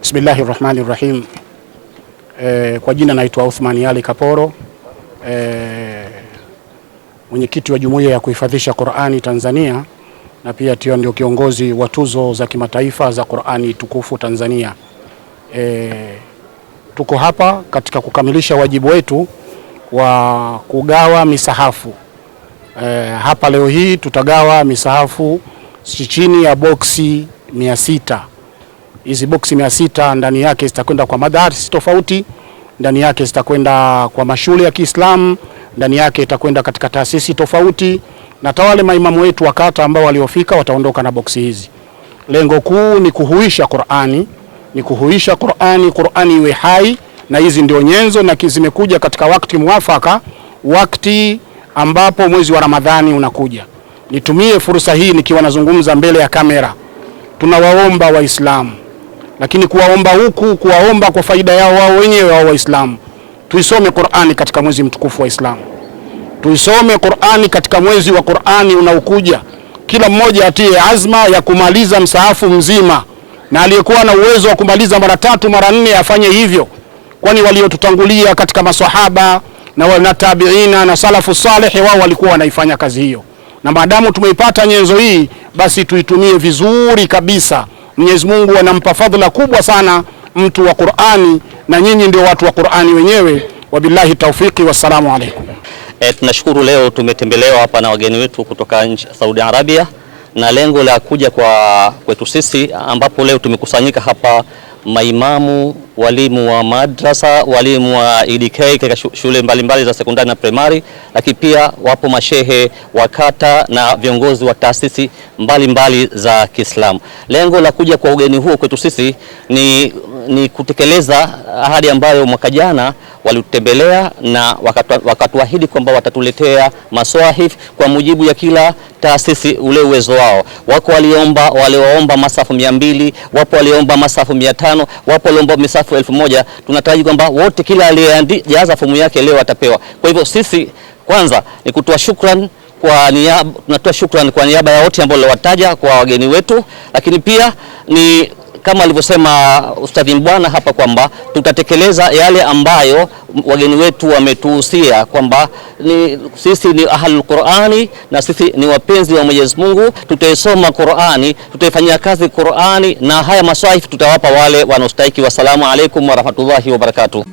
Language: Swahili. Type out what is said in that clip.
Bismillahirrahmanirrahim. Kwa jina naitwa Uthman Ali Kaporo, mwenyekiti wa Jumuiya ya Kuhifadhisha Qur'ani Tanzania, na pia ndio kiongozi wa tuzo za kimataifa za Qur'ani tukufu Tanzania. Tuko hapa katika kukamilisha wajibu wetu wa kugawa misahafu. Hapa leo hii tutagawa misahafu chini ya boksi 600. Hizi boksi 600 ndani yake zitakwenda kwa madarasa tofauti, ndani yake zitakwenda kwa mashule ya Kiislamu, ndani yake itakwenda katika taasisi tofauti, na wale maimamu wetu wa kata ambao waliofika wataondoka na boksi hizi. Lengo kuu ni kuhuisha Qur'ani, Qur'ani iwe hai, na hizi ndio nyenzo na zimekuja katika wakati mwafaka, wakati ambapo mwezi wa Ramadhani unakuja. Nitumie fursa hii nikiwa nazungumza mbele ya kamera. Tunawaomba Waislamu, lakini kuwaomba kwa faida yao wao wenyewe wa Waislamu. Tuisome Qur'ani katika mwezi mtukufu wa Islam. Tuisome Qur'ani katika mwezi wa Qur'ani unaokuja. Kila mmoja atie azma ya kumaliza msahafu mzima, na aliyekuwa na uwezo wa kumaliza mara 3 mara 4 afanye hivyo, kwani waliotutangulia katika maswahaba na tabiina na salafu salih wao walikuwa wanaifanya kazi hiyo. Na maadamu tumeipata nyenzo hii, basi tuitumie vizuri kabisa. Mwenyezi Mungu anampa fadhila kubwa sana mtu wa Qur'ani, na nyinyi ndio watu wa Qur'ani wenyewe. Wabillahi tawfiki, wassalamu alaikum. Tunashukuru leo tumetembelewa hapa na wageni wetu kutoka Saudi Arabia, na lengo la kuja kwetu sisi, ambapo leo tumekusanyika hapa maimamu, walimu wa madrasa, walimu wa EDK katika shule mbalimbali za sekondari na primary, lakini pia wapo mashehe wa kata na viongozi wa taasisi mbalimbali za Kiislamu. Lengo la kuja kwa ugeni huo kwetu sisi ni kutekeleza ahadi ambayo mwaka jana walitembelea na wakatuahidi kwamba watatuletea maswahif kwa mujibu ya kila taasisi ule uwezo wao. Wako walioomba masafu 200, wapo walioomba masafu 500, wapo walioomba masafu 1000. Tunataraji kwamba wote kila aliyejaza fomu yake leo atapewa. Kwa hivyo sisi kwanza ni kutoa shukrani tunatoa shukrani kwa niaba ya wote ambao wataja kwa wageni wetu, lakini pia ni kama alivyosema Ustadhi Mbwana hapa kwamba tutatekeleza yale ambayo wageni wetu wametuhusia kwamba sisi ni ahlul Qur'ani na sisi ni wapenzi wa Mwenyezi Mungu. Tutaisoma Qur'ani, tutaifanyia kazi Qur'ani, na haya maswahif tutawapa wale wanaostahili. Wassalamu alaikum warahmatullahi wabarakatuh.